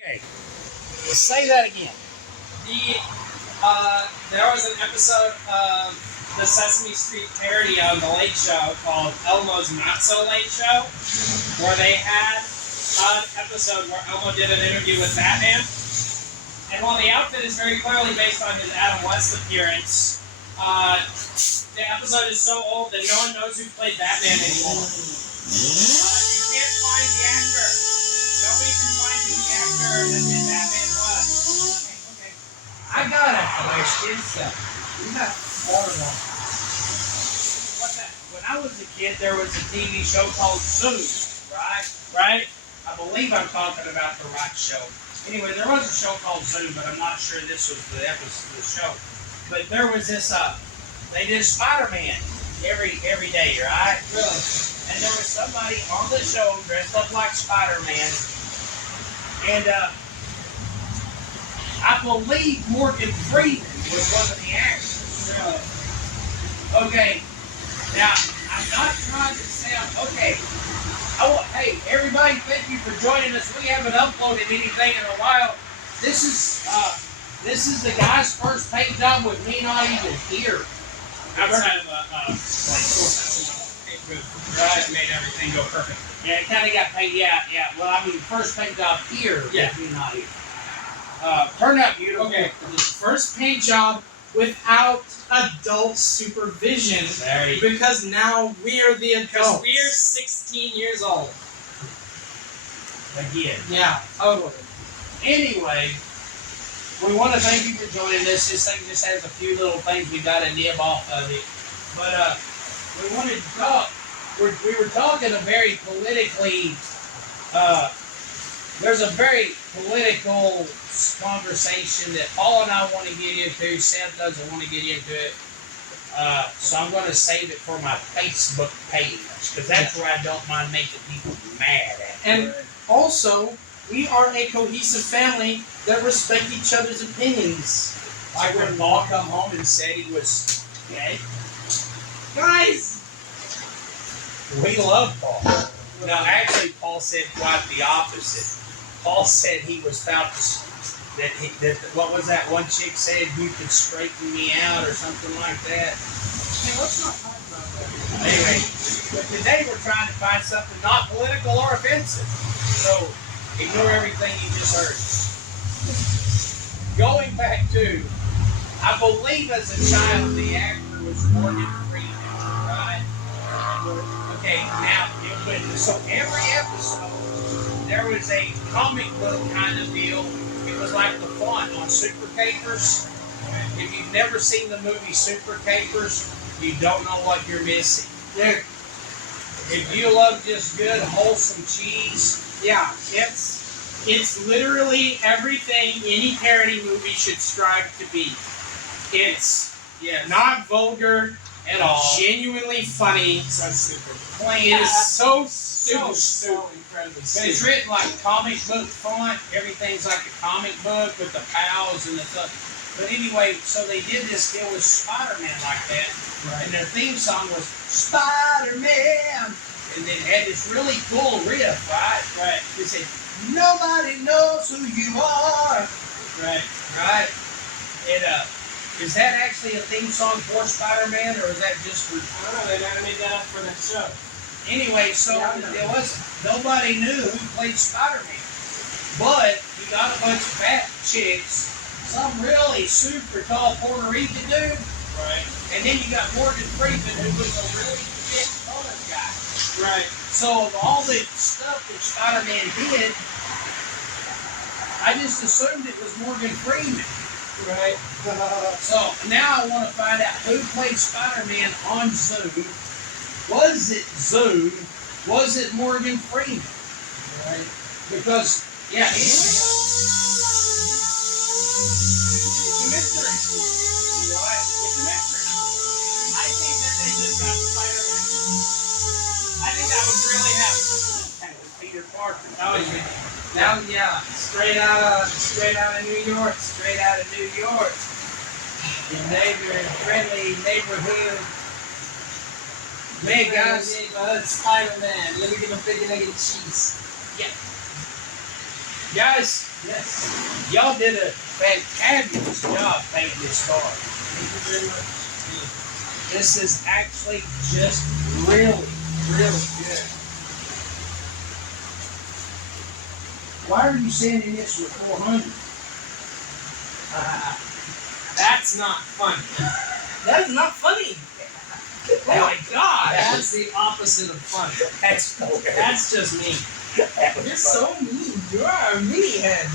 Okay, say that again. There was an episode of the Sesame Street parody on The Late Show called Elmo's Not So Late Show, where they had an episode where Elmo did an interview with Batman. And while the outfit is very clearly based on his Adam West appearance, the episode is so old that no one knows who played Batman anymore. You can't find the actor. Nobody can find who the actor that did Batman was. Okay. I got a question. What's that? When I was a kid, there was a TV show called Zoom, right? Right? I believe I'm talking about the right show. Anyway, there was a show called Zoom, but I'm not sure this was the episode of the show. But there was this, they did Spider-Man every day, right? Really? And there was somebody on the show dressed up like Spider-Man. And I believe Morgan Freeman was one of the actors. Really? Okay, now, I'm not trying to sound, okay. Hey, everybody, thank you for joining us. We haven't uploaded anything in a while. This is the guy's first paint job with me not even here. Outside of right, made everything go perfect. Yeah, it kind of got paint. Yeah. Well, I mean, first paint job here Yeah. with me not here. Turned out beautiful. Okay, first paint job without adult supervision. There you go. Because now we are the Because adults. we're 16 years old. Again. Yeah, totally. Anyway, we want to thank you for joining us. This thing just has a few little things we got to nib off of it. But we wanted to talk. We were talking a very politically, there's a very political conversation that Paul and I want to get into. Seth doesn't want to get into it. So I'm going to save it for my Facebook page, because that's where I don't mind making people mad at. And also, we are a cohesive family that respect each other's opinions. Like when Paul come home and said he was gay. Guys! We love Paul. No, actually, Paul said quite the opposite. Paul said he was about to, what was that one chick said, you could straighten me out or something like that. Hey, let's not talk about that. Anyway, but today we're trying to find something not political or offensive. So, ignore everything you just heard. Going back to, I believe as a child the actor was Morgan Freeman, right? Okay, now, so every episode, there was a comic book kind of deal. It was like the font on Super Capers. If you've never seen the movie Super Capers, you don't know what you're missing. Yeah, If you love just good, wholesome cheese, yeah, it's literally everything any parody movie should strive to be. It's not vulgar, at all, genuinely funny. So stupid. plain, It is so stupid. So incredibly but it's stupid. written like comic book font. Everything's like a comic book with the pals and the stuff. But anyway, so they did this deal with Spider-Man like that. Right. And their theme song was Spider-Man. And then it had this really cool riff, right? Right. It said, nobody knows who you are. Right. Right? And, is that actually a theme song for Spider-Man, or is that just for... I don't know, they never made that up for the show. Anyway, so Yeah, I know. there was nobody knew who played Spider-Man, but you got a bunch of fat chicks, some really super tall Puerto Rican dude, Right. and then you got Morgan Freeman, who was a really fit colored guy. Right. So of all the stuff that Spider-Man did, I just assumed it was Morgan Freeman. Right. So now I want to find out who played Spider-Man on Zoom. Was it Zoom? Was it Morgan Freeman? Right. Because, yeah, It's a mystery. Right. It's a mystery. I think that they just got Spider-Man. I think that would really happen. that was Peter Parker. Now, yeah, straight out of New York, Your friendly neighborhood. Hey guys, Spider-Man. Let me give a big nugget of cheese. yeah. Guys, Yes. y'all did a fantabulous job painting this car. Thank you very much. This is actually just really, really good. Why are you sending this with 400? That's not funny. That is not funny. Oh my God! That's the opposite of funny. That's just me. You're so mean. You are a meanie head.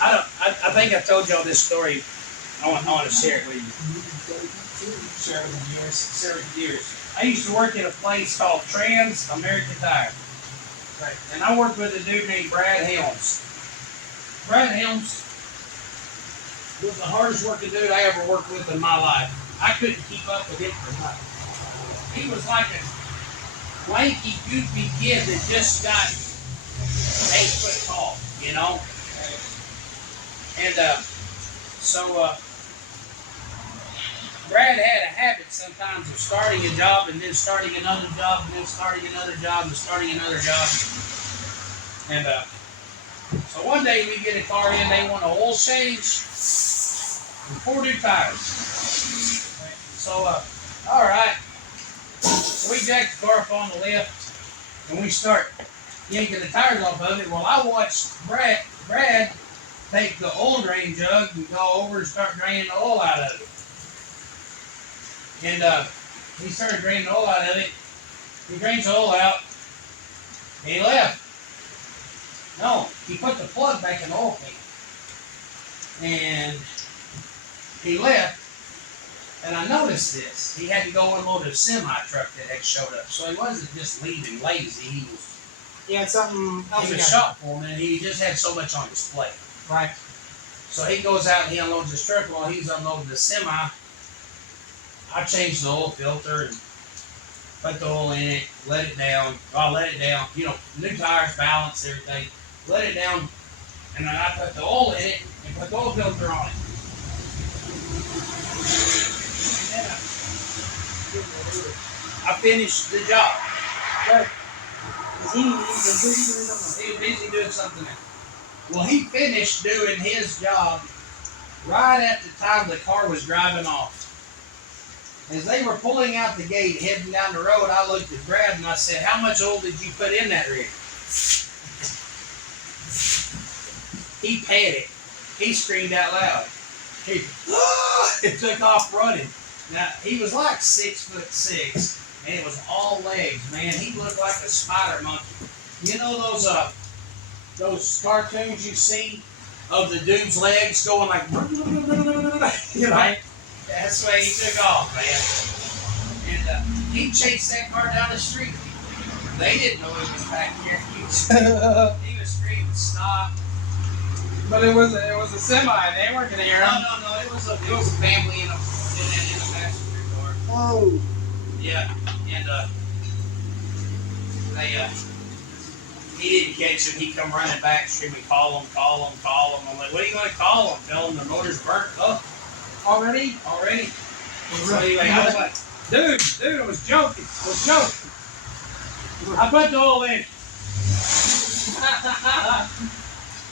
I think I told y'all this story. I want to share it with you. Share with the viewers. Share it with viewers. I used to work at a place called Trans American Tire. Right. And I worked with a dude named Brad Helms. Brad Helms was the hardest working dude I ever worked with in my life. I couldn't keep up with him for nothing. He was like a lanky, goofy kid that just got 8 foot tall, you know? And Brad had a habit sometimes of starting a job and then starting another job and then starting another job and starting another job. And so one day we get a car in, they want an oil change and 4 new tires. So, all right. So we jack the car up on the lift and we start yanking the tires off of it. Well, I watched Brad take the oil drain jug and go over and start draining the oil out of it. And he started draining the oil out of it. He drains the oil out and he left. No, he put the plug back in the oil pan. And he left. And I noticed this. He had to go unload a semi truck that had showed up. So he wasn't just leaving lazy. He had something else. He was a shop foreman and he just had so much on his plate. Right. So he goes out and he unloads his truck. While he's unloading the semi, I changed the oil filter and put the oil in it, let it down. I let it down. You know, new tires, balance, everything. Let it down, and then I put the oil in it and put the oil filter on it. And then I finished the job. Right. He was busy doing something else. Well, he finished doing his job right at the time the car was driving off. As they were pulling out the gate, heading down the road, I looked at Brad and I said, "How much oil did you put in that rig?" He panicked. He screamed out loud. He took off running. Now, he was like 6'6", and it was all legs, man. He looked like a spider monkey. You know those cartoons you see of the dude's legs going like, you know? Right? That's the way he took off, man. And he chased that car down the street. They didn't know he was back here. He was screaming, "Stop!" But it was a semi. They weren't gonna hear him. No. It was a family in a passenger car. Whoa. Yeah, and he didn't catch him. He come running back, screaming, "Call him! Call him! Call him!" I'm like, "What are you going to call him? Tell him the motor's burnt up Already? already." So anyway, I was like, "Dude, I was joking. I put the oil in."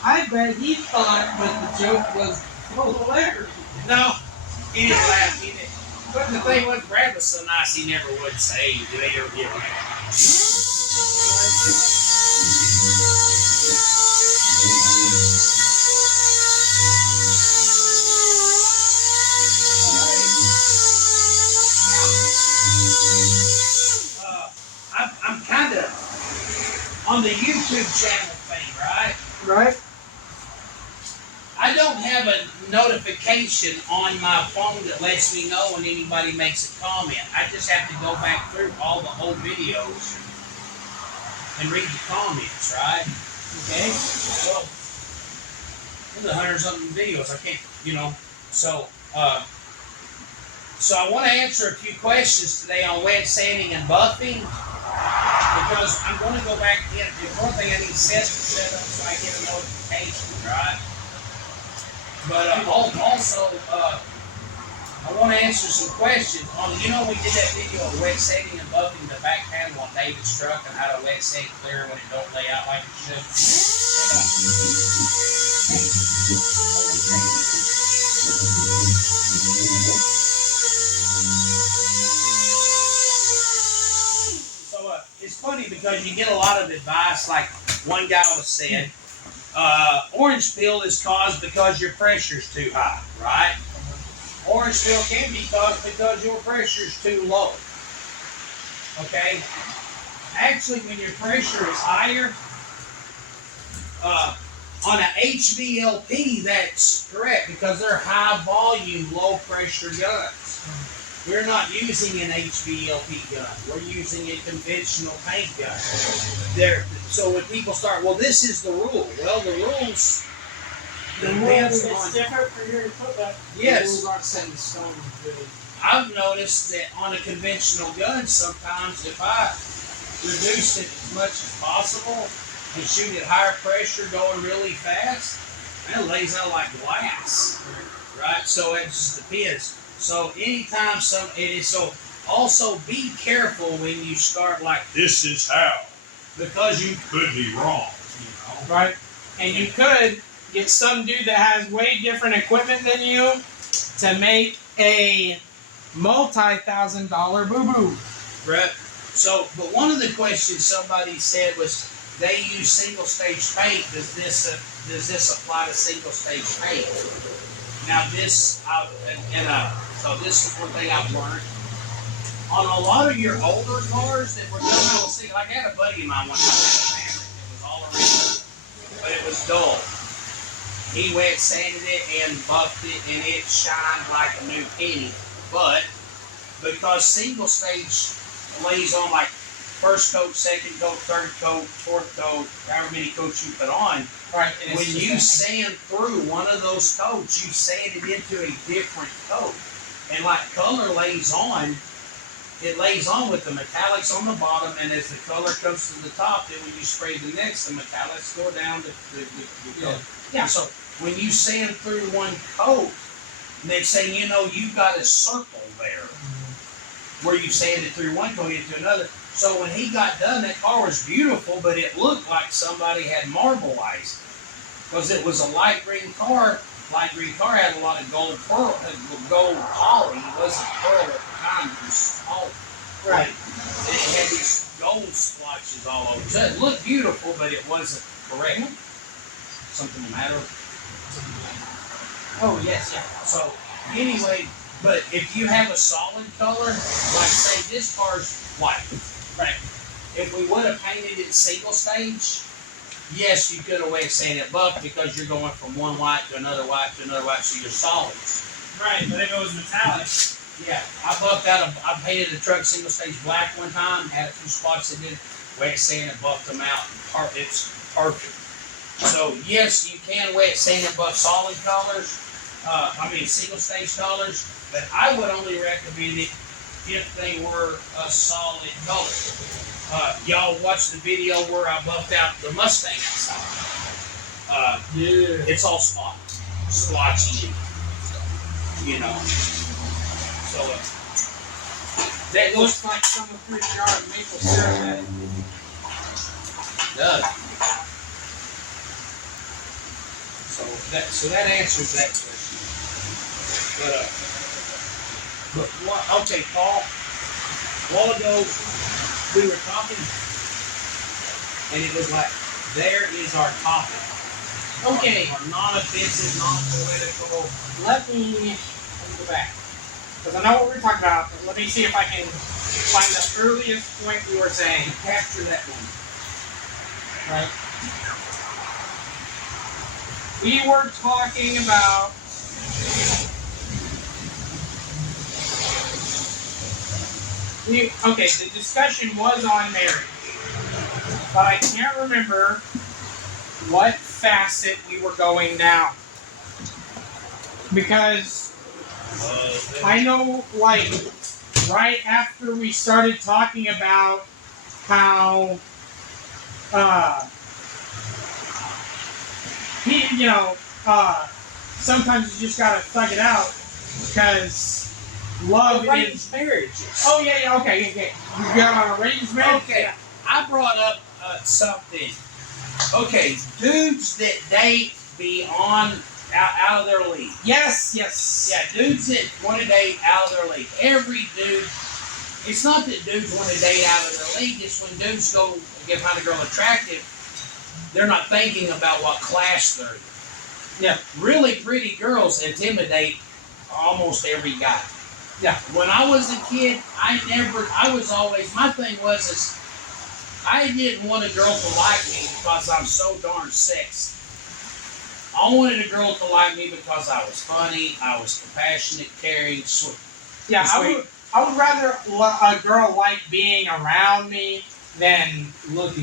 I bet he thought that the joke was hilarious. No, he didn't laugh. He didn't. But the thing was, Brad was so nice, he never would say, "Do they ever get right?" I'm kind of on the YouTube channel thing, right? Right? I don't have a notification on my phone that lets me know when anybody makes a comment. I just have to go back through all the old videos and read the comments, right? Okay? Well, there's 100-something videos. I can't, So I want to answer a few questions today on wet sanding and buffing, because I'm going to go back in. One thing I need to set up so I get a notification, right? But also, I want to answer some questions. You know, we did that video of wet sanding and buffing the back panel on David's truck and how to wet sand clear when it don't lay out like it should. So it's funny because you get a lot of advice. Like one guy was saying, orange peel is caused because your pressure's too high, right? Orange peel can be caused because your pressure's too low. Okay? Actually, when your pressure is higher, on an HVLP, that's correct because they're high volume, low pressure guns. We're not using an HVLP gun. We're using a conventional paint gun. So when people start, well, this is the rule. Well, the rules depends on. It's different for your equipment. Yes. The rules aren't set in stone. Really. I've noticed that on a conventional gun, sometimes if I reduce it as much as possible and shoot at higher pressure going really fast, it lays out like glass, right? So it just depends. So anytime so also be careful when you start like, this is how, because you could be wrong, you know? Right. And you could get some dude that has way different equipment than you to make a multi-$1,000 boo-boo. Right. So, but one of the questions somebody said was, they use single stage paint. Does this apply to single stage paint? Now this, so this is one thing I've learned. On a lot of your older cars that were done, I will see. Like I had a buddy of mine one time had a Maverick that was all around, but it was dull. He wet sanded it and buffed it, and it shined like a new penny. But because single stage lays on like first coat, second coat, third coat, fourth coat, however many coats you put on. Right. When you sand through one of those coats, you sand it into a different coat. And like color lays on, it lays on with the metallics on the bottom, and as the color comes to the top, then when you spray the next, the metallics go down the coat. Yeah, so when you sand through one coat, next thing you know, you've got a circle there where you sanded through one coat into another. So when he got done, that car was beautiful, but it looked like somebody had marbleized it. Because it was a light green car. Light green car had a lot of gold poly. It wasn't pearl at the time, it was poly. Right. And it had these gold splotches all over. So it looked beautiful, but it wasn't correct. Something the matter? Oh, yes, yeah. So anyway, but if you have a solid color, like say this car's white, right? If we would have painted it single stage, yes, you could have wet sanded it buff because you're going from one white to another white to another white, so you're solids. Right, but if it was metallic. Yeah, I painted the truck single stage black one time, had a few spots that did wet sand and buffed them out. It's perfect. So yes, you can wet sand and buff solid colors. Single stage colors, but I would only recommend it if they were a solid color. Y'all watched the video where I buffed out the Mustang outside. Yeah. It's all splotchy, you know. So that It looks like someone threw a jar of maple syrup at it. does. So that answers that question. Okay, Paul. A while ago, we were talking, and it was like, there is our topic. Okay. Our non-offensive, non-political. Let me go back. Because I know what we're talking about, but let me see if I can find the earliest point we were saying. Capture that one. Right. We were talking about the discussion was on marriage, but I can't remember what facet we were going down. Because I know, like, right after we started talking about how, sometimes you just gotta thug it out. because love is. Arranged marriages. Oh yeah, okay, okay. You got an arranged marriage? Okay, I brought up something. Okay, dudes that date beyond out of their league. Yes, yes. Yeah, dudes that want to date out of their league. Every dude. It's not that dudes want to date out of their league. It's when dudes go and find a girl attractive, they're not thinking about what class they're in. Yeah. Really pretty girls intimidate almost every guy. Yeah. When I was a kid, my thing was is I didn't want a girl to like me because I'm so darn sexy. I wanted a girl to like me because I was funny, I was compassionate, caring, sweet. Yeah, Sweet. I would rather a girl like being around me than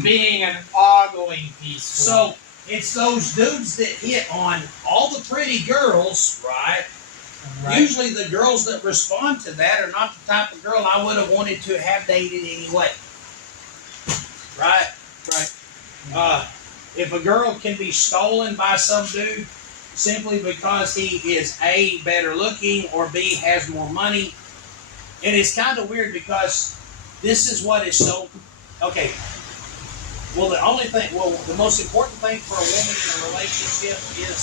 being an ogling piece. So it's those dudes that hit on all the pretty girls, right? Usually the girls that respond to that are not the type of girl I would have wanted to have dated anyway. Right? Right. If a girl can be stolen by some dude simply because he is A, better looking, or B, has more money, and it's kind of weird because this is what is so... Okay. Well, the most important thing for a woman in a relationship is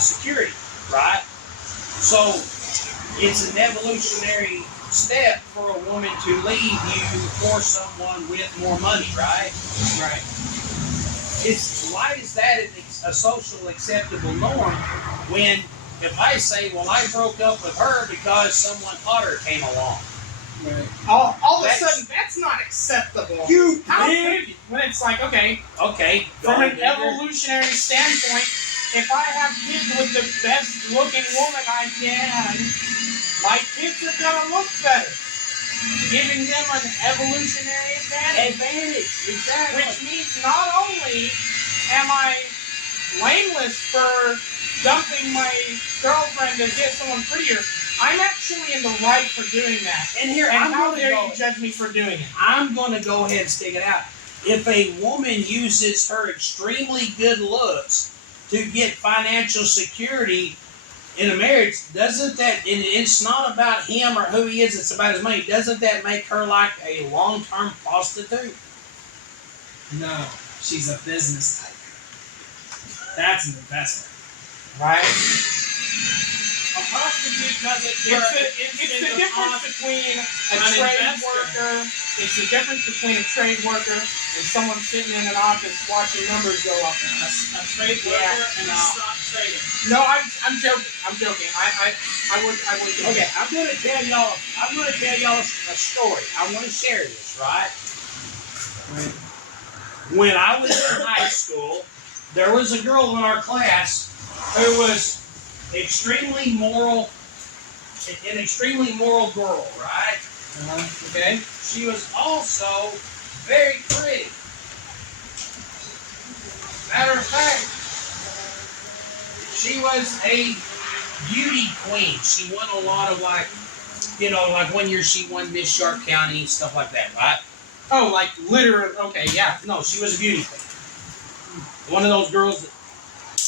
security, right? So it's an evolutionary step for a woman to leave you for someone with more money, right? Right. Why is that a social acceptable norm when if I say, well, I broke up with her because someone hotter came along? Right. All of a sudden, that's not acceptable. How could you? When it's like, okay, from an evolutionary standpoint, if I have kids with the best looking woman I can, my kids are gonna look better. Giving them an evolutionary advantage. Exactly. Which means not only am I blameless for dumping my girlfriend to get someone prettier, I'm actually in the right for doing that. And here, And how dare you judge me for doing it? I'm going to go ahead and stick it out. If a woman uses her extremely good looks to get financial security in a marriage, doesn't that, and it's not about him or who he is, it's about his money, doesn't that make her like a long-term prostitute? No, she's a business type. That's an investment. Right? A prostitute doesn't... It's the difference between a trade worker. It's the difference between a trade worker and someone sitting in an office watching numbers go up. A trade worker and a stock trader. No, I'm joking. I would. Okay, I'm going to tell y'all a story. I want to share this, right? When I was in high school, there was a girl in our class who was an extremely moral girl, right? Okay. She was also very pretty. Matter of fact, she was a beauty queen. She won a lot of like 1 year she won Miss Sharp County, stuff like that, right? Oh, like literally. Okay, yeah. No, she was a beauty queen. One of those girls that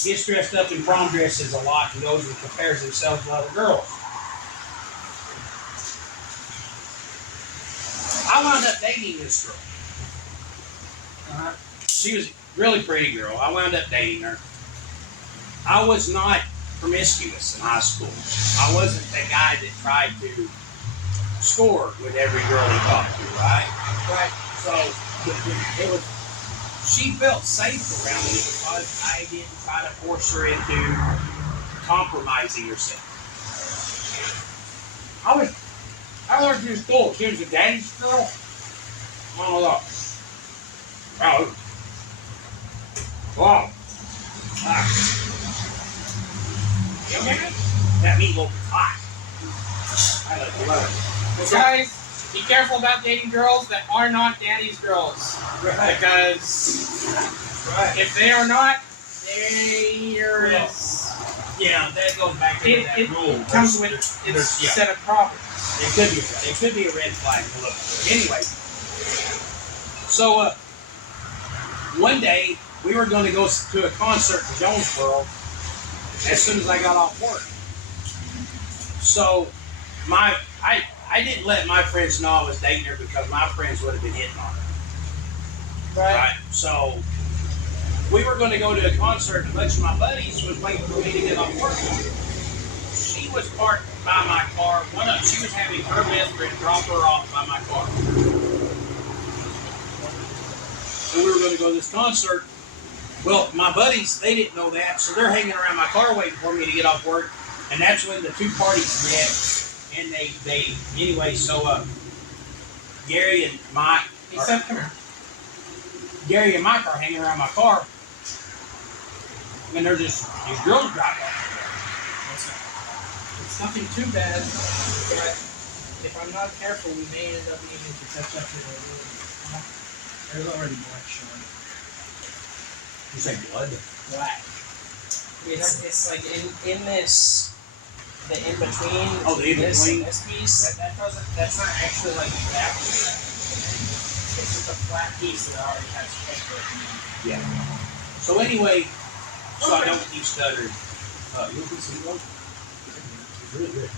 gets dressed up in prom dresses a lot and goes and compares themselves to other girls. I wound up dating this girl. She was a really pretty girl. I wound up dating her. I was not promiscuous in high school. I wasn't the guy that tried to score with every girl he talked to, right? Right. So she felt safe around me because I didn't try to force her into compromising herself. I learned through school. She was a daddy's girl. Oh, look. Oh. Wow. You okay? That meat will be hot. I like to love it. Well, guys, be careful about dating girls that are not daddy's girls. Right. Because if they are not, there is. Yeah, that goes back to that rule. It comes with its set of problems. It could be a red flag. Look. Anyway, so one day we were going to go to a concert in Jonesboro as soon as I got off work. So I didn't let my friends know I was dating her because my friends would have been hitting on her. Right. So we were going to go to a concert, and a bunch of my buddies was waiting for me to get off work. She was parked by my car. She was having her best friend drop her off by my car. And we were going to go to this concert. Well, my buddies, they didn't know that, so they're hanging around my car waiting for me to get off work. And that's when the two parties met. And anyway, so Gary and Mike. He said, come here. Gary and Mike are hanging around my car. And they're just, these girls drive up. It's nothing too bad, but if I'm not careful, we may end up needing to touch up with a there's already blood showing. You say blood? Black. It's like in this, the in between. Oh, the in between. This piece. That's not actually like that. It's just a flat piece that already has paper. Yeah. So anyway, so I don't keep stuttering. Really good.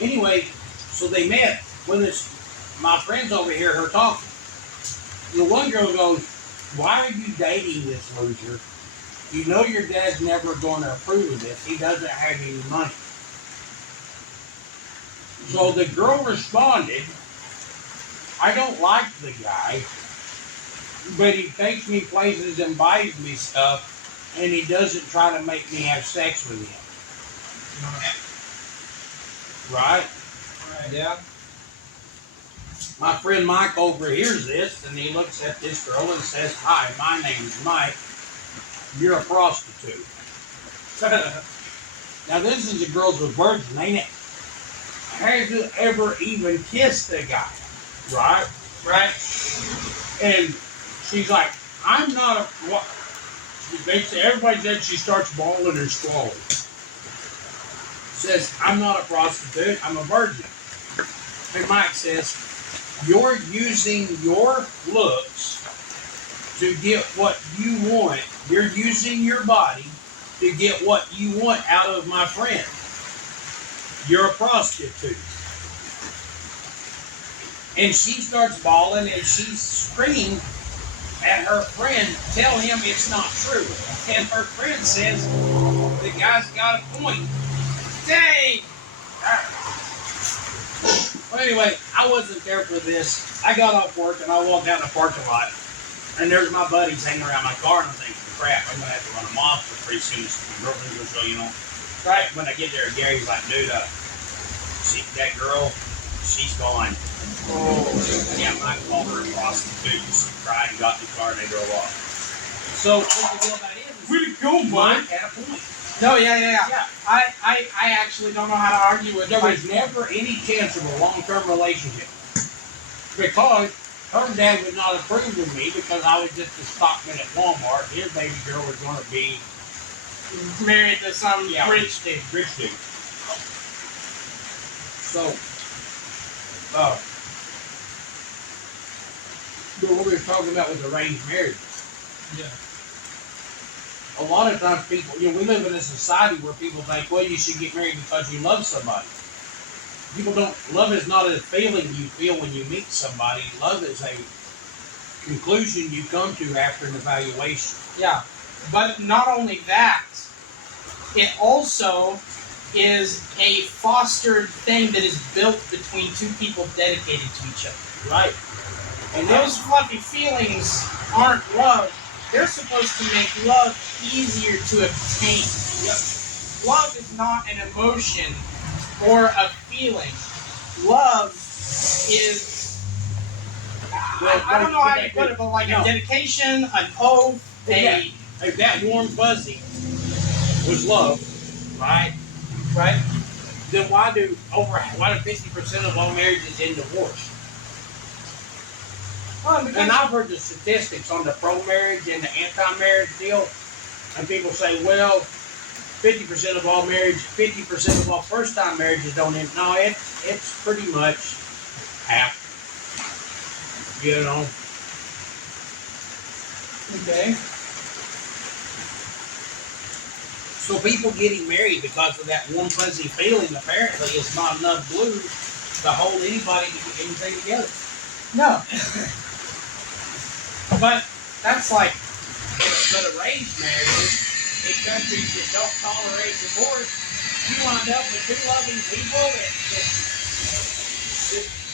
Anyway, so they met when my friends over here are talking. The one girl goes, "Why are you dating this loser? You know your dad's never going to approve of this. He doesn't have any money." So the girl responded, "I don't like the guy, but he takes me places and buys me stuff, and he doesn't try to make me have sex with him." Right? Yeah. My friend Mike overhears this, and he looks at this girl and says, "Hi, my name's Mike. You're a prostitute." Now, this is a girl's a virgin, ain't it? Hasn't ever even kissed a guy, right? Right. And she's like, "I'm not a..." Everybody said she starts bawling and squalling. Says, "I'm not a prostitute, I'm a virgin." And Mike says, "You're using your looks to get what you want. You're using your body to get what you want out of my friend. You're a prostitute." And she starts bawling and she's screaming at her friend, "Tell him it's not true." And her friend says, "The guy's got a point." Dang! Well, anyway, I wasn't there for this. I got off work and I walked out in the parking lot, and there's my buddies hanging around my car, and I'm thinking, crap, I'm gonna have to run them off pretty soon. My girlfriend's gonna show, Right when I get there, Gary's like, "Dude, see that girl? She's gone." Oh, yeah, Mike called her a prostitute. She cried and got in the car and they drove off. So what the deal about it is, Really cool, Mike had a point. No, yeah. I actually don't know how to argue with There Mike. was never any chance of a long-term relationship because her dad would not approve of me because I was just a stockman at Walmart. His baby girl was going to be married to some rich dude. Rich dude. So, what we were talking about was arranged marriage. Yeah. A lot of times people, we live in a society where people think, well, you should get married because you love somebody. People don't, love is not a feeling you feel when you meet somebody. Love is a conclusion you come to after an evaluation. Yeah. But not only that, it also is a fostered thing that is built between two people dedicated to each other. Right. And those fluffy feelings aren't love. They're supposed to make love easier to obtain. Yep. Love is not an emotion or a feeling. Love is, I don't know how you put it, but like a dedication, an oath, If that warm fuzzy was love, right? Right? Then why do 50% of all marriages end divorce? And I've heard the statistics on the pro-marriage and the anti-marriage deal, and people say, well, 50% of all marriage, 50% of all first-time marriages don't end. No, it's pretty much half. Okay. So people getting married because of that warm fuzzy feeling apparently is not enough glue to hold anybody to get anything together. No. But that's like, But arranged marriages in countries that don't tolerate divorce, you wind up with two loving people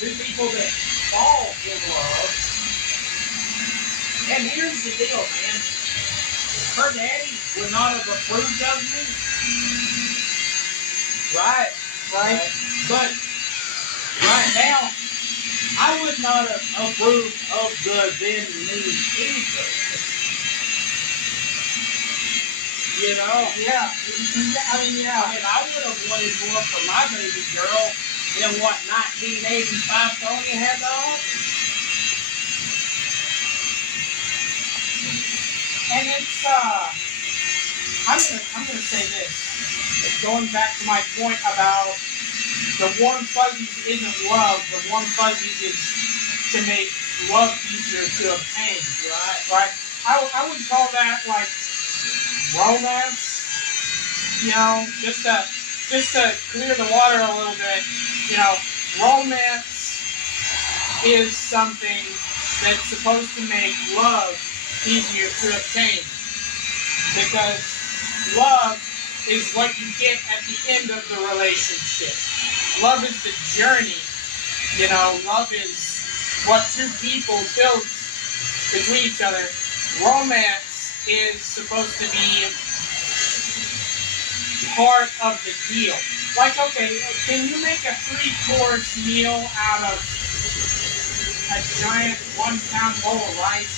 two people that fall in love. And here's the deal, man. Her daddy would not have approved of me. Right? right? But right now, I would not have approved of the then me either. You know? Yeah. I mean, yeah. I mean, I would have wanted more for my baby girl than what 1985 Tony had to offer. And it's I'm gonna say this. Going back to my point about the warm fuzzies isn't love. The warm fuzzies is to make love easier to obtain. Right. I would call that like romance. You know, just to clear the water a little bit. You know, romance is something that's supposed to make love easier to obtain, because love is what you get at the end of the relationship. Love is the journey. You know, love is what two people build between each other. Romance is supposed to be part of the deal. Like, okay, can you make a 3-course meal out of a giant 1-pound bowl of rice?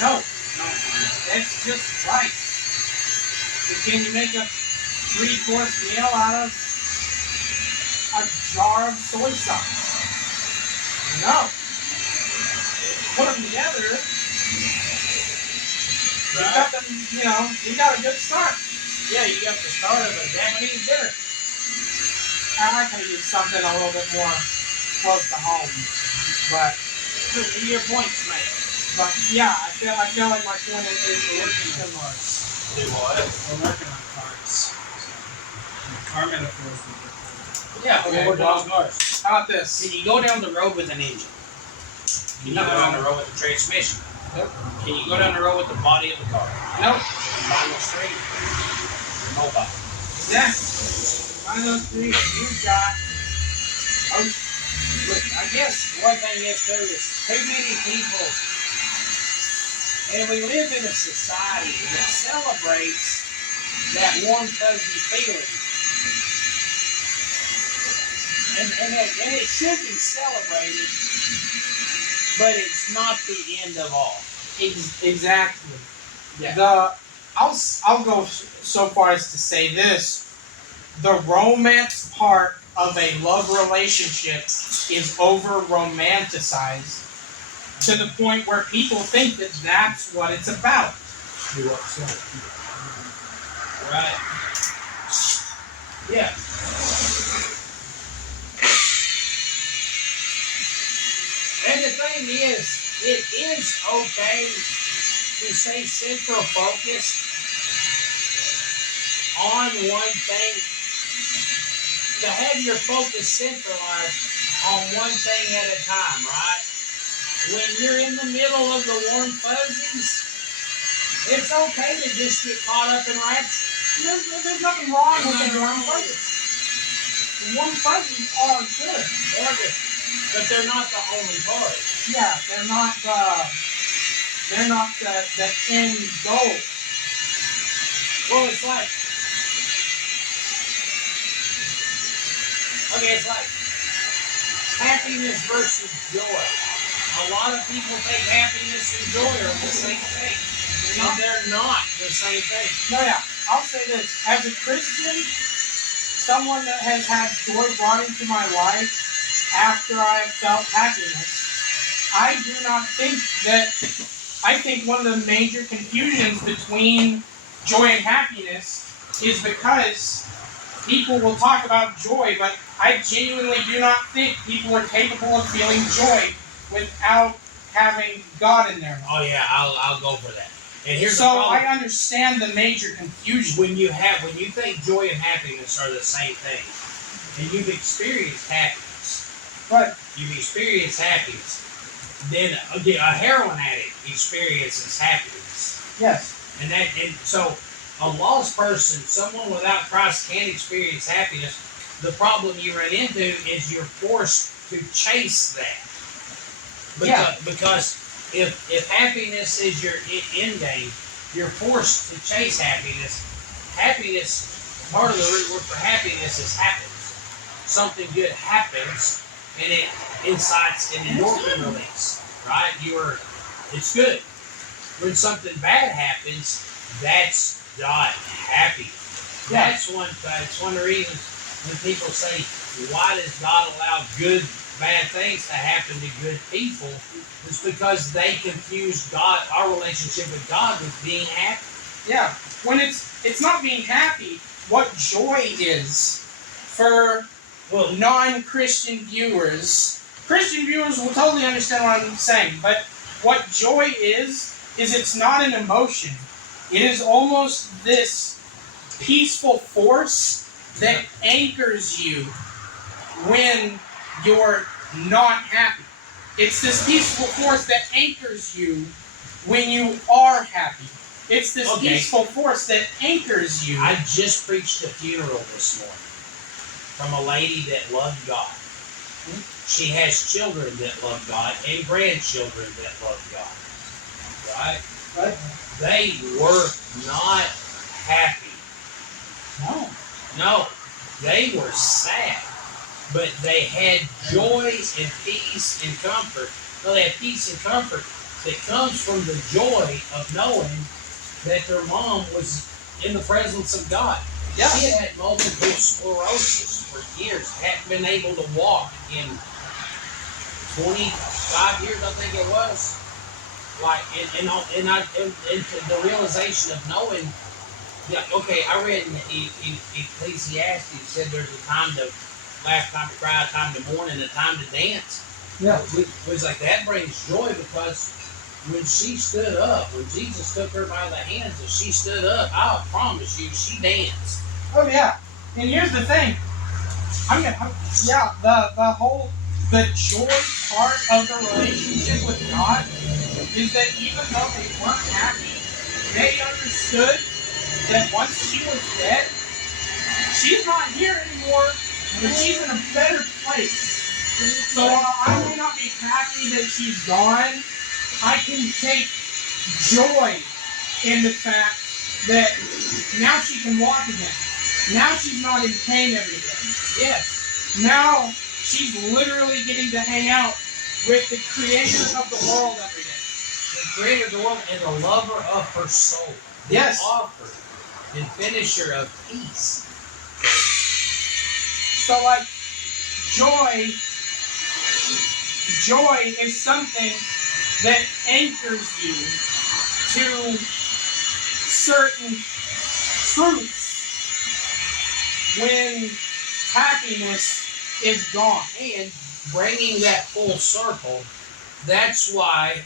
No. That's just rice. Can you make a 3-course meal out of a jar of soy sauce? No. Put them together. You got a good start. Yeah, you got the start of a Japanese dinner. I could have used something a little bit more close to home, but Your points, mate. But yeah, I feel like my point is Working on cars. Do what? We're working on cars. Car metaphors we get. Yeah, Okay, we're well, doing cars. how about this? Can you go down the road with an engine? Can you go down the road with a transmission? Nope. Can you go down the road with the body of the car? Nope. Vinyl street? Nobody. Exactly. On those three, you've got. Look, I guess one thing is too is too many people, and we live in a society that celebrates that warm fuzzy feeling. And it should be celebrated, but it's not the end of all. Exactly. Yeah. I'll go so far as to say this: the romance part of a love relationship is over romanticized to the point where people think that that's what it's about. Right. Yeah. And the thing is, it is okay to stay central focused on one thing, to have your focus centralized on one thing at a time, right? When you're in the middle of the warm fuzzies, it's okay to just get caught up in rapture. There's nothing wrong with the warm fuzzies. The warm fuzzies are good. They're good, but they're not the only part. Yeah, they're not the end goal. Well, it's like, okay, it's like happiness versus joy. A lot of people think happiness and joy are the same thing. And they're not the same thing. No, yeah. I'll say this. As a Christian, someone that has had joy brought into my life after I have felt happiness, I do not think that... I think one of the major confusions between joy and happiness is because people will talk about joy, but I genuinely do not think people are capable of feeling joy without having God in their life. Oh yeah, I'll go for that. And here's So the problem. I understand the major confusion. When you think joy and happiness are the same thing, and you've experienced happiness, Right. you've experienced happiness, then a heroin addict experiences happiness. Yes. And so a lost person, someone without Christ, can't experience happiness. The problem you run into is you're forced to chase that. Because if happiness is your end game, you're forced to chase happiness. Happiness, part of the root word for happiness is happens. Something good happens, and it incites an endorphin release. Right? It's good. When something bad happens, that's not happy. That's one of the reasons when people say, why does God allow bad things to happen to good people? It's because they confuse God, our relationship with God, with being happy. Yeah. When it's not being happy, what joy is for non-Christian viewers. Christian viewers will totally understand what I'm saying, but what joy is it's not an emotion. It is almost this peaceful force that anchors you when you're not happy. It's this peaceful force that anchors you when you are happy. It's this peaceful force that anchors you. I just preached a funeral this morning from a lady that loved God. She has children that love God and grandchildren that love God. Right? They were not happy. No. They were sad. But they had joy and peace and comfort. Well, they had peace and comfort that comes from the joy of knowing that their mom was in the presence of God. Yeah. She had multiple sclerosis for years, hadn't been able to walk in 25 years, I think it was. And the realization of knowing, I read in Ecclesiastes, it said there's a time to laugh, time to cry, a time to mourn, and a time to dance. Yeah. It was like that brings joy because when she stood up, when Jesus took her by the hands and she stood up, I promise you, she danced. Oh yeah. And here's the thing. The joy part of the relationship with God is that even though they weren't happy, they understood that once she was dead, she's not here anymore, but she's in a better place. So while I may not be happy that she's gone, I can take joy in the fact that now she can walk again. Now she's not in pain every day. Yes. Now she's literally getting to hang out with the creator of the world every day. The creator of the world and the lover of her soul. Yes. The author and finisher of peace. So joy is something that anchors you to certain truths when happiness is gone. And bringing that full circle, that's why,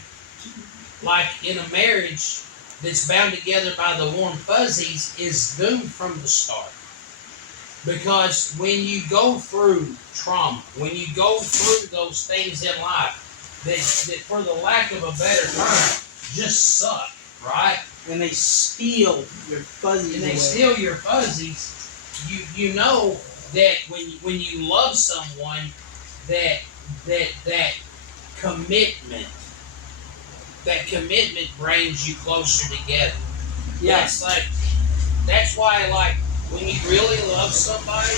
like in a marriage that's bound together by the warm fuzzies, is doomed from the start. Because when you go through trauma, when you go through those things in life that for the lack of a better term, just suck, right? And they steal your fuzzies. And they steal your fuzzies. You know that when you love someone, that commitment brings you closer together. Yeah. That's why when you really love somebody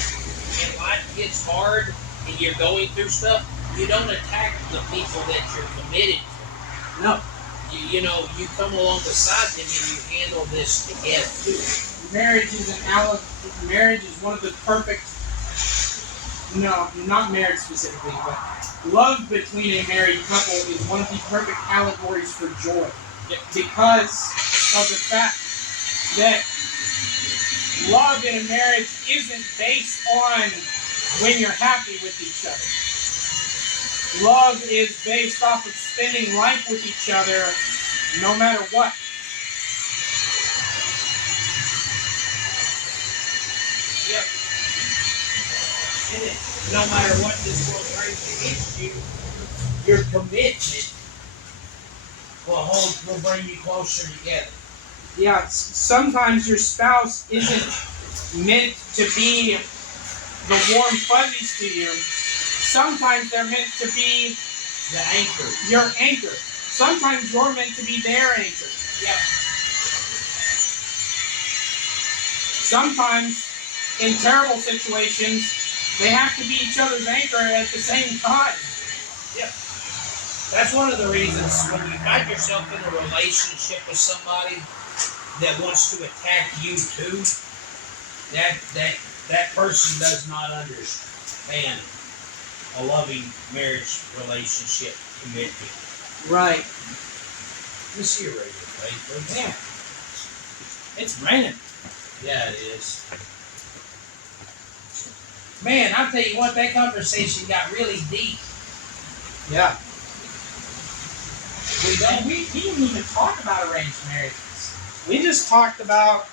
and life gets hard and you're going through stuff, you don't attack the people that you're committed to. No. You come along beside them and you handle this together too. Marriage is one of the perfect, no, not marriage specifically, but love between a married couple is one of the perfect allegories for joy. Because of the fact that love in a marriage isn't based on when you're happy with each other. Love is based off of spending life with each other no matter what. in it, no matter what this world brings against you, your commitment will bring you closer together. Yeah, sometimes your spouse isn't meant to be the warm fuzzies to you. Sometimes they're meant to be The anchor. your anchor. Sometimes you're meant to be their anchor. Yep. Sometimes, in terrible situations, they have to be each other's anchor at the same time. Yep. That's one of the reasons when you find yourself in a relationship with somebody that wants to attack you too, that person does not understand a loving marriage relationship commitment. Right. Let me see your radio, right? Yeah. It's raining. Yeah, it is. Man, I'll tell you what, that conversation got really deep. Yeah. We didn't even talk about arranged marriages. We just talked about.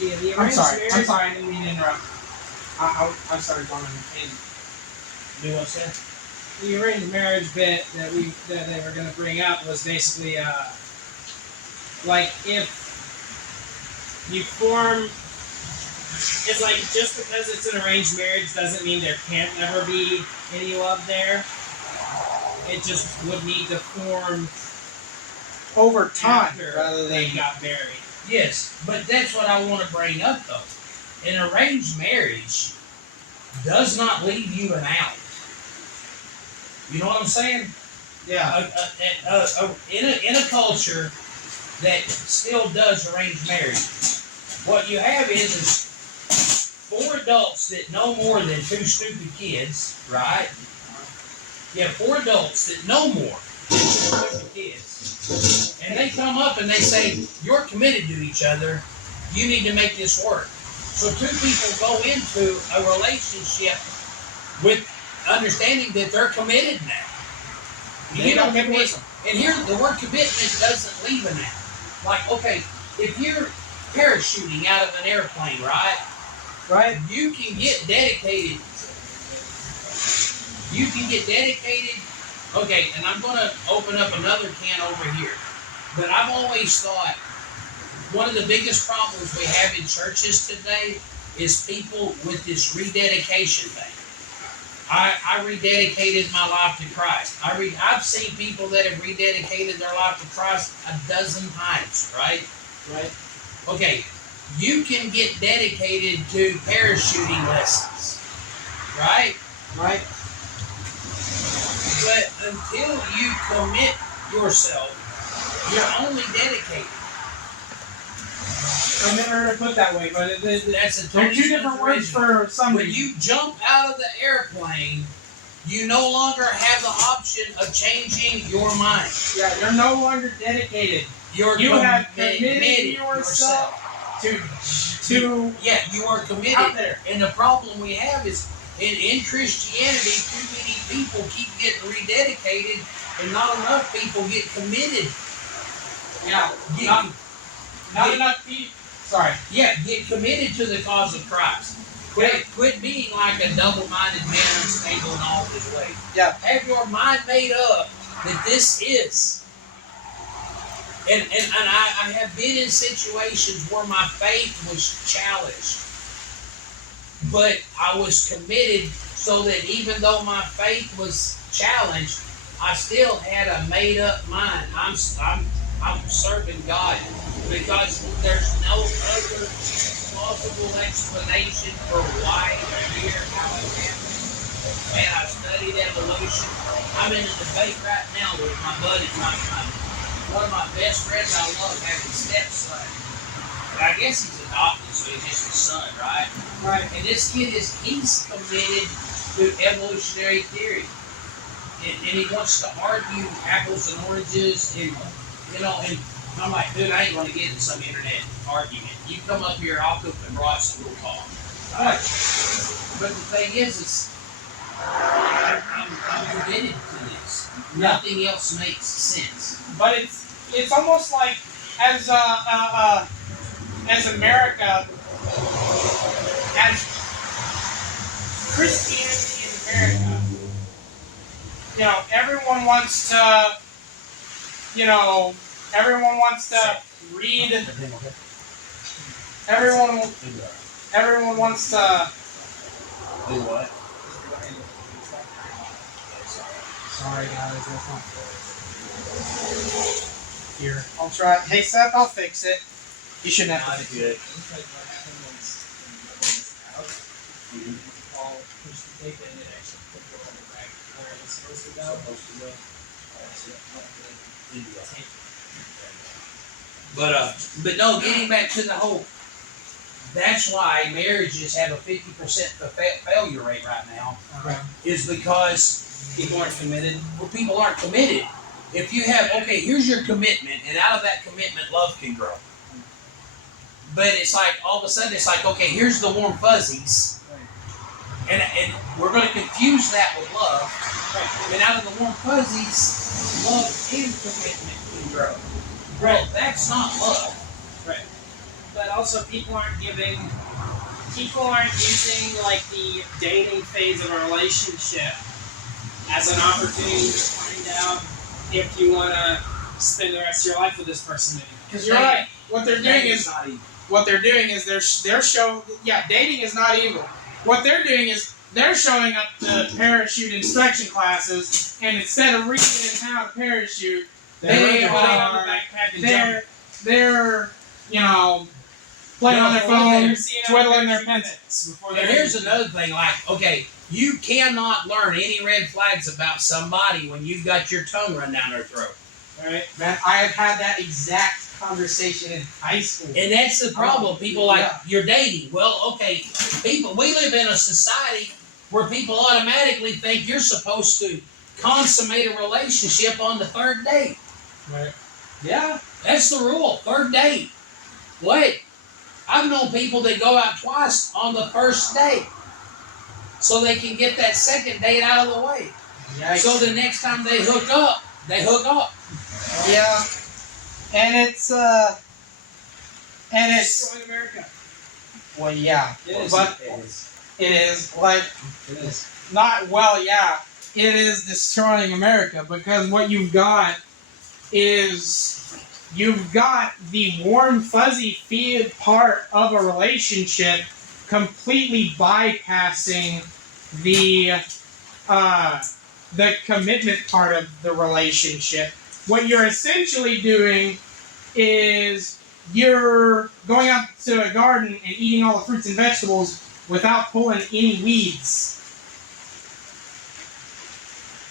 Yeah, the I'm arranged sorry. marriage. I'm sorry. I didn't mean to interrupt. I started going in. Do what's that? The arranged marriage bit that they were going to bring up was basically like if you form. It's like just because it's an arranged marriage doesn't mean there can't never be any love there. It just would need to form Over time, after rather they than. got married. Yes, but that's what I want to bring up though. An arranged marriage does not leave you an out. You know what I'm saying? Yeah. In a culture that still does arranged marriage, what you have is 4 adults that know more than 2 stupid kids, right? You have 4 adults that know more than 2 stupid kids. And they come up and they say, you're committed to each other. You need to make this work. So 2 people go into a relationship with understanding that they're committed now. You don't commit. And here, the word commitment doesn't leave an out. Like, okay, if you're parachuting out of an airplane, right? Right. You can get dedicated. You can get dedicated. Okay, and I'm going to open up another can over here. But I've always thought one of the biggest problems we have in churches today is people with this rededication thing. I rededicated my life to Christ. I've seen people that have rededicated their life to Christ 12 times, right? Right. Okay, you can get dedicated to parachuting lessons, right? Right. But until you commit yourself, you're only dedicated. I've never heard it put that way, but That's a there are 2 different words for some When reason. you jump out of the airplane, you no longer have the option of changing your mind. Yeah, you're no longer dedicated. You have committed yourself to Yeah, you are committed. out there. And the problem we have is in Christianity, too many people keep getting rededicated, and not enough people get committed. Yeah. Not enough people. Sorry. Yeah, get committed to the cause of Christ. Quit being like a double-minded man unstable in all his ways. Yeah. Have your mind made up that this is. And I have been in situations where my faith was challenged. But I was committed so that even though my faith was challenged, I still had a made-up mind. I'm serving God because there's no other plausible explanation for why I'm here, how it happened. Man, I studied evolution. I'm in a debate right now with my buddy, one of my best friends I love, having a stepson. I guess he's adopted, so he's just his son, right? Right. And this kid he's committed to evolutionary theory. And he wants to argue apples and oranges, and and I'm like, dude, I ain't gonna get in some internet argument. You come up here, I'll cook the broths and we'll talk. Alright. But the thing is I'm committed to this. Nothing else makes sense. But it's almost like as America, as Christianity in America, everyone wants to, everyone wants to read. Everyone wants to. Do what? Sorry, guys, that's not here. I'll try. Hey, Seth, I'll fix it. You shouldn't have to. Good. But no, getting back to the whole, that's why marriages have a 50% failure rate right now, is because People aren't committed. well, people aren't committed. If you have, okay, here's your commitment, and out of that commitment, love can grow. But it's like, all of a sudden, it's like, okay, here's the warm fuzzies, and we're going to confuse that with love. And out of the warm fuzzies, love and commitment can grow. Well, that's not love. Right. But also, people aren't using like the dating phase of a relationship as an opportunity to find out if you want to spend the rest of your life with this person. Because you're right. What they're doing is not evil. they're showing. Yeah, dating is not evil. What they're doing is they're showing up to parachute inspection classes, and instead of reading how to parachute, they're playing on their phone, twiddling their pencils. And here's another thing, like, okay, you cannot learn any red flags about somebody when you've got your tongue run down their throat. Right? Man, I have had that exact conversation in high school. And that's the problem. People like, you're dating. Well, okay, we live in a society where people automatically think you're supposed to consummate a relationship on the third date. Right. Yeah, that's the rule. Third date. Wait, I've known people that go out twice on the first date so they can get that second date out of the way. Yikes. So the next time they hook up, they hook up. Yeah. And it's Destroying America. well, yeah. It is. But it is like It is. not well, yeah. It is destroying America because what you've got is you've got the warm fuzzy feel part of a relationship completely bypassing the commitment part of the relationship. What you're essentially doing is you're going out to a garden and eating all the fruits and vegetables without pulling any weeds.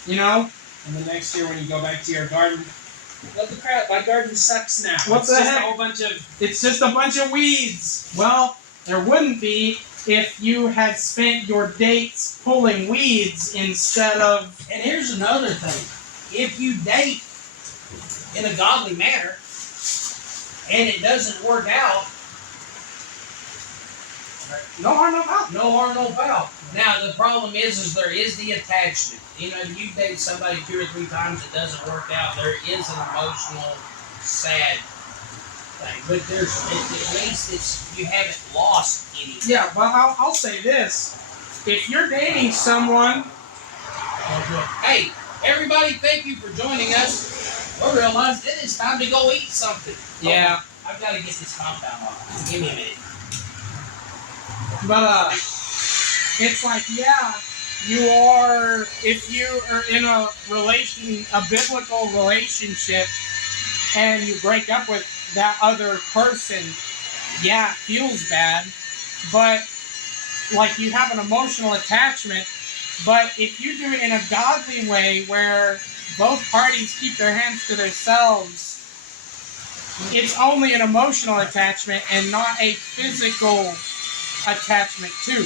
You know? And the next year when you go back to your garden, what the crap? My garden sucks now. What it's the just heck? a whole bunch of. It's just a bunch of weeds. Well, there wouldn't be if you had spent your dates pulling weeds instead of. And here's another thing. If you date in a godly manner and it doesn't work out, No harm, no foul. no harm, no foul. Now, the problem is there is the attachment. You know, if you date somebody 2 or 3 times, it doesn't work out. There is an emotional, sad thing. But there's, at least you haven't lost any. Yeah, well, I'll say this. If you're dating someone. Hey, everybody, thank you for joining us. We realized it is time to go eat something. Yeah. Oh, I've got to get this compound off. Give me a minute. But, it's like, yeah, if you are in a biblical relationship, and you break up with that other person, yeah, it feels bad, but, like, you have an emotional attachment, but if you do it in a godly way where both parties keep their hands to themselves, it's only an emotional attachment and not a physical attachment too.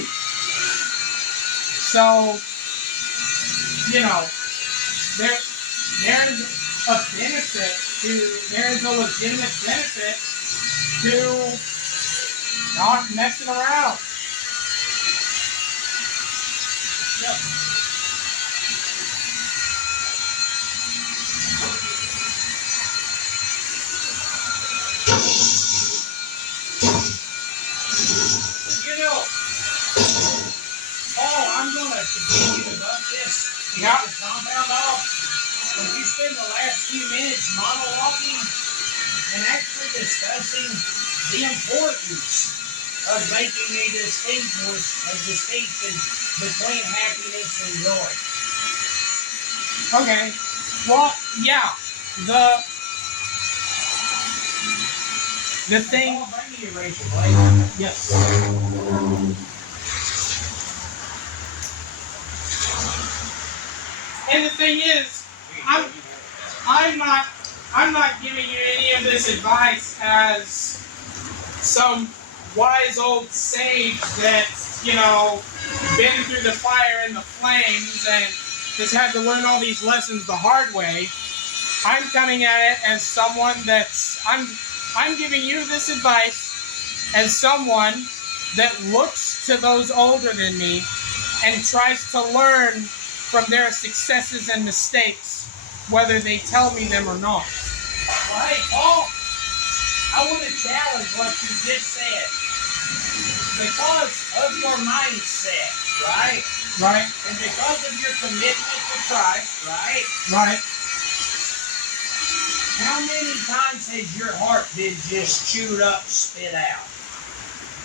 So, you know, there is a legitimate benefit to not messing around. Yep. You know, oh, I'm continue to buck this. You Yeah. have to compound off. When you spend the last few minutes monologuing and actually discussing the importance of making a distinction between happiness and joy. Okay. Well, yeah. The thing. Oh, bring me your Rachel Blake. Yes. And the thing is, I'm not giving you any of this advice as some wise old sage that's, been through the fire and the flames and has had to learn all these lessons the hard way. I'm coming at it as someone I'm giving you this advice as someone that looks to those older than me and tries to learn from their successes and mistakes, whether they tell me them or not. Well, hey, Paul, I want to challenge what you just said. Because of your mindset, right? Right. And because of your commitment to Christ, right? Right. How many times has your heart been just chewed up, spit out?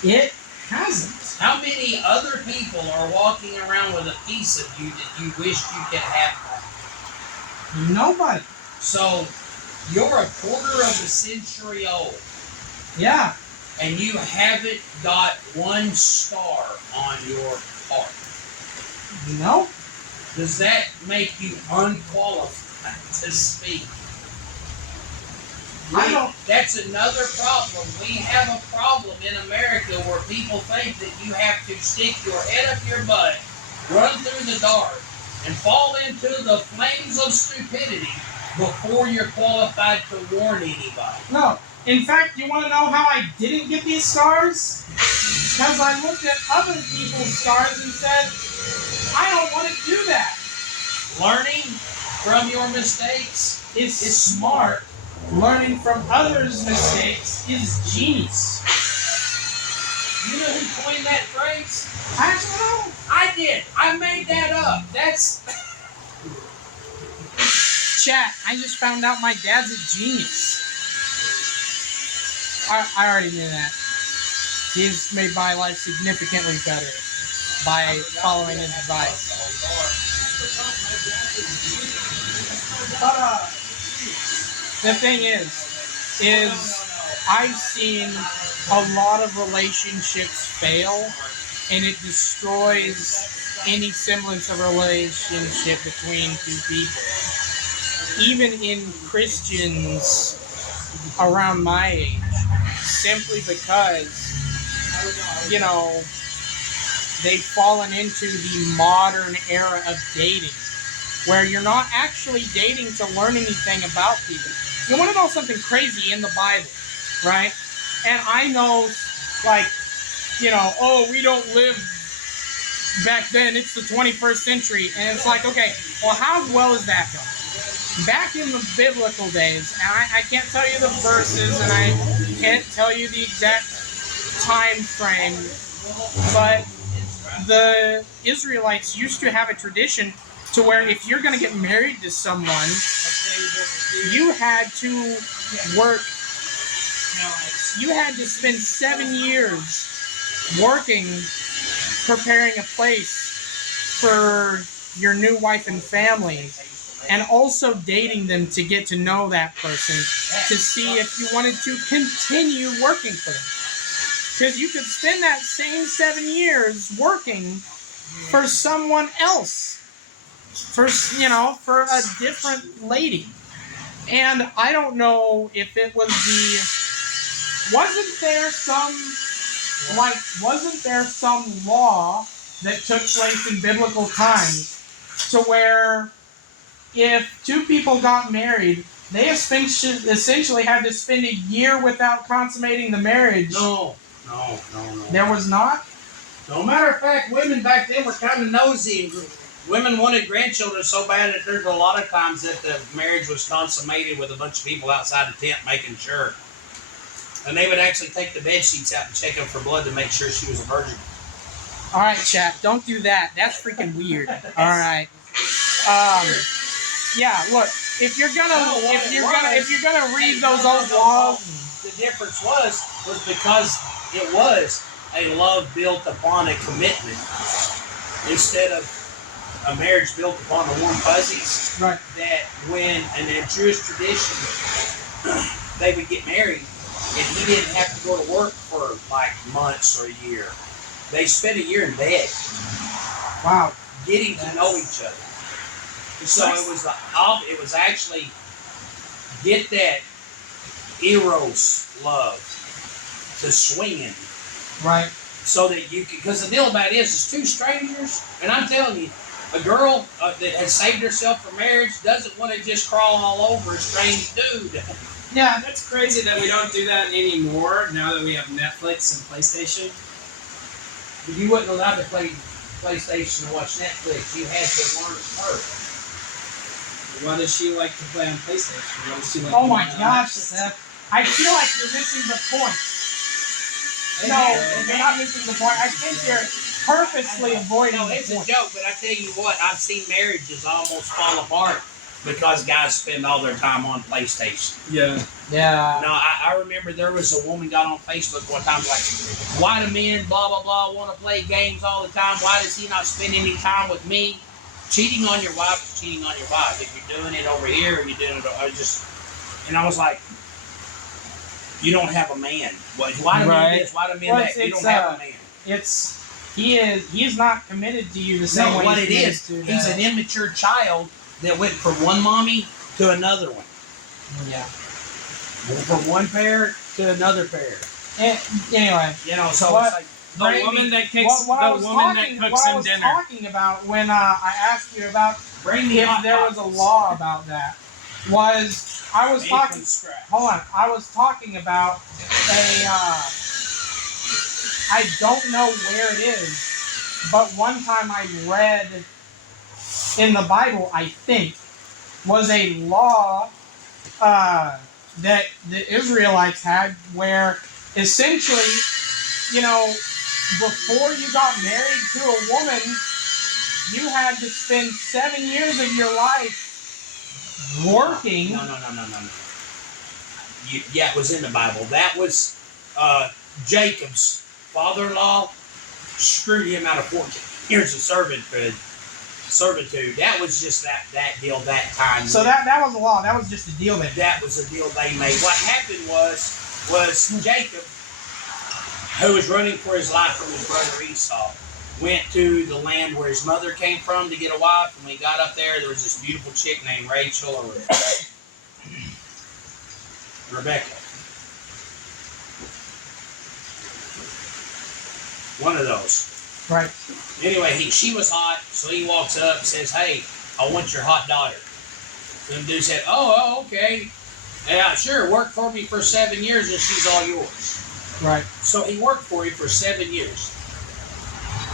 It hasn't. How many other people are walking around with a piece of you that you wished you could have back? Nobody. So, you're a quarter of a century old. Yeah. And you haven't got one scar on your heart. Nope. Does that make you unqualified to speak? I don't. That's another problem. We have a problem in America where people think that you have to stick your head up your butt, run through the dark, and fall into the flames of stupidity before you're qualified to warn anybody. No. In fact, you want to know how I didn't get these scars? Because I looked at other people's scars and said, I don't want to do that. Learning from your mistakes Is smart. Learning from others' mistakes is genius. You know who coined that phrase? I don't know. I did. I made that up. That's... Chat, I just found out my dad's a genius. I already knew that. He's made my life significantly better by following his advice. But, the thing is I've seen a lot of relationships fail, and it destroys any semblance of relationship between two people. Even in Christians around my age, simply because, they've fallen into the modern era of dating, where you're not actually dating to learn anything about people. You want to know something crazy in the Bible, right? And I know, we don't live back then. It's the 21st century. And it's like, okay, well, how well is that going? Back in the biblical days, and I can't tell you the verses, and I can't tell you the exact time frame, but the Israelites used to have a tradition to where if you're going to get married to someone, you had to work, you had to spend 7 years working, preparing a place for your new wife and family, and also dating them to get to know that person, to see if you wanted to continue working for them. Because you could spend that same 7 years working for someone else, for a different lady. And I don't know if it was wasn't there some law that took place in biblical times to where if two people got married, they essentially had to spend a year without consummating the marriage? No. There was not? No matter of fact, women back then were kind of nosy. Women wanted grandchildren so bad that there's a lot of times that the marriage was consummated with a bunch of people outside the tent making sure. And they would actually take the bed sheets out and check them for blood to make sure she was a virgin. All right, chat. Don't do that. That's freaking weird. All right. Yeah. Look, if you're gonna read those old laws, The difference was because it was a love built upon a commitment instead of a marriage built upon the warm fuzzies. right? That when in the Jewish tradition they would get married and he didn't have to go to work for like months or a year. They spent a year in bed. Wow. Getting to know each other. So it was actually get that eros love to swinging, Right. so that you can. Because the deal about it is two strangers, and I'm telling you, a girl that has saved herself for marriage doesn't want to just crawl all over a strange dude. Yeah. That's crazy that we don't do that anymore now that we have Netflix and PlayStation. But you wasn't allowed to play PlayStation and watch Netflix. You had to learn first. What does she like to play on PlayStation? What does she like Oh to my play on gosh, Netflix? Seth. I feel like you're missing the point. No, you're not missing the point. I think you're purposely avoiding No, the it's a point. joke, but I tell you what, I've seen marriages almost fall apart because guys spend all their time on PlayStation. Yeah. Yeah. No, I remember there was a woman got on Facebook one time like, why do men blah blah blah want to play games all the time? Why does he not spend any time with me? Cheating on your wife is cheating on your wife. If you're doing it over here, or you're doing it, and I was like, you don't have a man. Why do men this? Why do men that? You don't have a man. He's not committed to you the same No, way. what it is, he's an immature child that went from one mommy to another one. Yeah. From one pair to another pair. Anyway, You know, so What- it's like The woman that cooks what I the was woman talking, that what cooks I him was dinner. talking about when I asked you about bring me if hot there was a pockets. law about that was I was Made talking. from scratch. Hold on, I was talking about a. I don't know where it is, but one time I read in the Bible, I think, was a law that the Israelites had where essentially, before you got married to a woman, you had to spend 7 years of your life working. No. Yeah, it was in the Bible. That was Jacob's father-in-law screwed him out of 14 years of servitude. That was just that deal that time. So that was a law. That was just a deal then. That was the deal they made. What happened was Jacob, who was running for his life from his brother Esau, went to the land where his mother came from to get a wife. And when he got up there was this beautiful chick named Rachel or Rebecca. One of those. Right. Anyway, she was hot, so he walks up and says, hey, I want your hot daughter. And the dude said, oh, okay. Yeah, sure, work for me for 7 years and she's all yours. Right. So he worked for him for 7 years.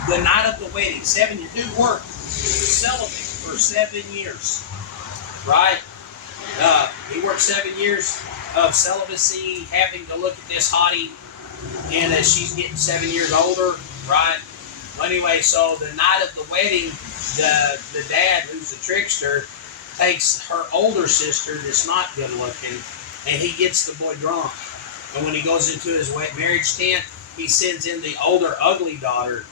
The night of the wedding, 7 years. Dude worked celibate for 7 years. Right? He worked 7 years of celibacy, having to look at this hottie, and as she's getting 7 years older, right? Well, anyway, so the night of the wedding, the dad, who's a trickster, takes her older sister that's not good looking, and he gets the boy drunk. And when he goes into his marriage tent, he sends in the older, ugly daughter.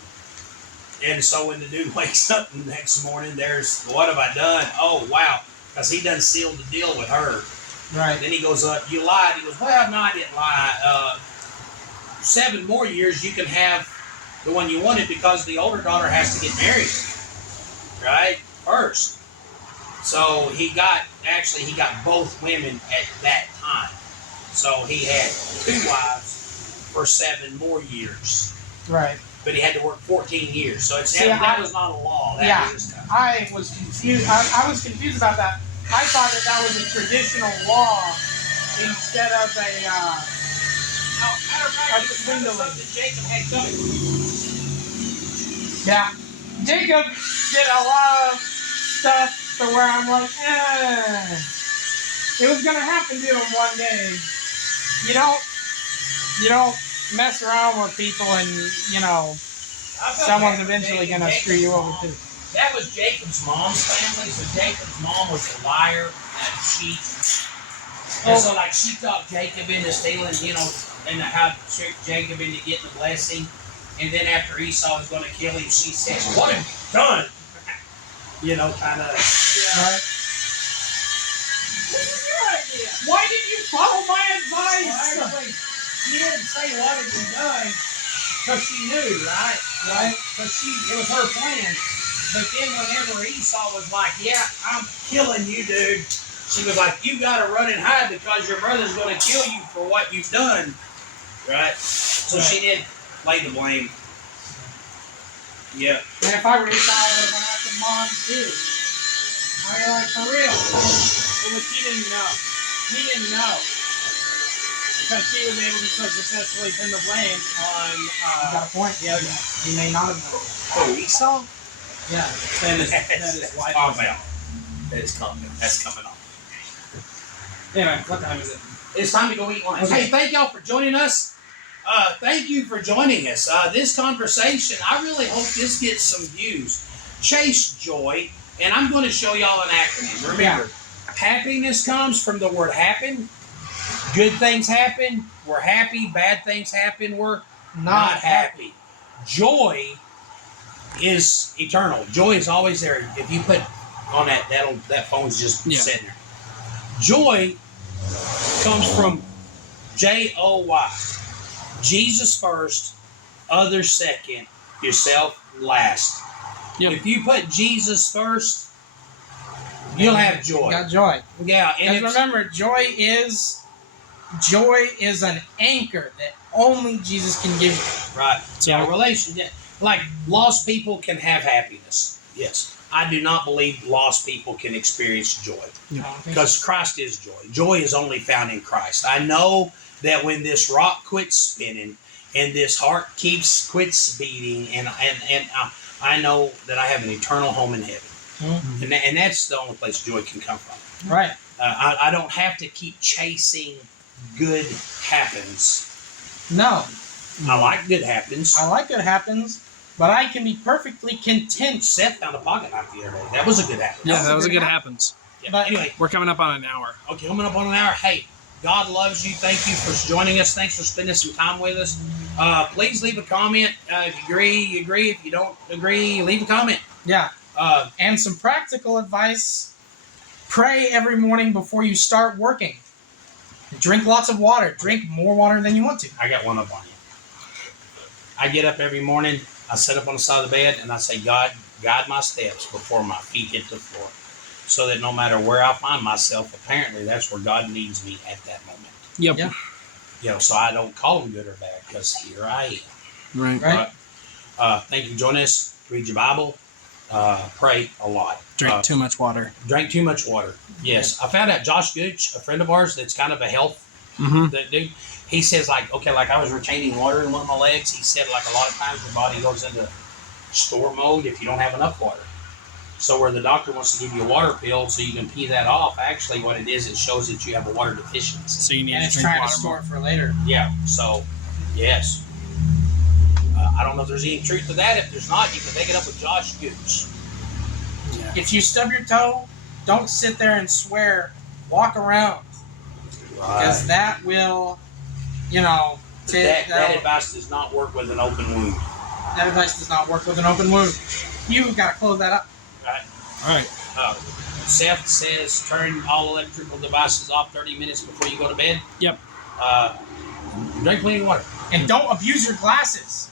And so when the dude wakes up the next morning, there's, what have I done? Oh, wow. Because he done sealed the deal with her. Right. Then he goes up, you lied. He goes, well, no, I didn't lie. 7 more years you can have the one you wanted because the older daughter has to get married. Right? First. So he got both women at that time. So he had 2 wives for 7 more years. Right. But he had to work 14 years. So that was not a law. That was just I was confused. I was confused about that. I thought that was a traditional law instead of a matter of fact, it was swindling. something Jacob had coming. Yeah. Jacob did a lot of stuff to where I'm like, it was gonna happen to him one day. You don't mess around with people and I felt someone's bad for eventually Jacob. gonna screw you over too. That was Jacob's mom's family. So Jacob's mom was a liar and a cheat. And so, like, she talked Jacob into stealing, and how to trick Jacob into getting the blessing. And then after Esau was going to kill him, she said, "What have you done?" Kind of. Right? This is your idea. Why did you follow my advice? Well, actually, she didn't say what have you done because she knew, right? Right. Because it was her plan. But then whenever Esau was like, "Yeah, I'm killing you, dude," she was like, "You got to run and hide because your brother's going to kill you for what you've done." Right? So she did lay the blame. Yeah. And if I were Esau, I would have went after mom too. I mean, like, for real. Well, he didn't know. He didn't know. Because she was able to so successfully pin the blame on You got a point. the other guy. He may not have known. Oh, Esau? Yeah. That is why. Oh, man. That's coming on. Anyway, what time is it? It's time to go eat lunch. Okay. Hey, thank y'all for joining us. Thank you for joining us. This conversation, I really hope this gets some views. Chase joy, and I'm going to show y'all an acronym. Remember, happiness comes from the word happen. Good things happen, we're happy. Bad things happen, we're not happy. Joy is eternal. Joy is always there. If you put on that phone's just sitting there. Joy comes from Joy. Jesus first, others second, yourself last. Yep. If you put Jesus first, you'll have joy. You got joy. Yeah, and Because remember, joy is an anchor that only Jesus can give you. right. So- Yeah, relationship. Like lost people can have happiness. Yes. I do not believe lost people can experience joy. I don't think Because Christ is joy. Joy is only found in Christ. I know that when this rock quits spinning and this heart quits beating, and I know that I have an eternal home in heaven, and that's the only place joy can come from. Right. I don't have to keep chasing good happens. No. I like good happens. I like it happens, but I can be perfectly content. Seth found a pocket knife the other day. That was a good happen. Yeah, that was a good happens. Yeah. But- Anyway, We're coming up on an hour. okay, coming up on an hour. Hey, God loves you. Thank you for joining us. Thanks for spending some time with us. Please leave a comment. If you agree, you agree. If you don't agree, leave a comment. Yeah. And some practical advice. Pray every morning before you start working. Drink lots of water. Drink more water than you want to. I got one up on you. I get up every morning. I sit up on the side of the bed and I say, God, guide my steps before my feet hit the floor. So that no matter where I find myself, apparently that's where God needs me at that moment. Yep. Yeah. So I don't call them good or bad because here I am. Right. Right. Thank you for joining us. Read your Bible. Pray a lot. Drink too much water. Drank too much water. Yes. I found out Josh Gooch, a friend of ours that's kind of a health dude, he says like I was retaining water in one of my legs. He said like a lot of times your body goes into store mode if you don't have enough water. So where the doctor wants to give you a water pill so you can pee that off, actually what it is, it shows that you have a water deficiency. So you need And to it's drink trying to water store more. it for later. Yeah, so, yes. I don't know if there's any truth to that. If there's not, you can take it up with Josh Gooch. Yeah. If you stub your toe, don't sit there and swear. Walk around. Because that will, That advice does not work with an open wound. that advice does not work with an open wound. You've got to close that up. Right? All right. Seth says turn all electrical devices off 30 minutes before you go to bed. Yep. Drink plenty of water. And don't abuse your glasses.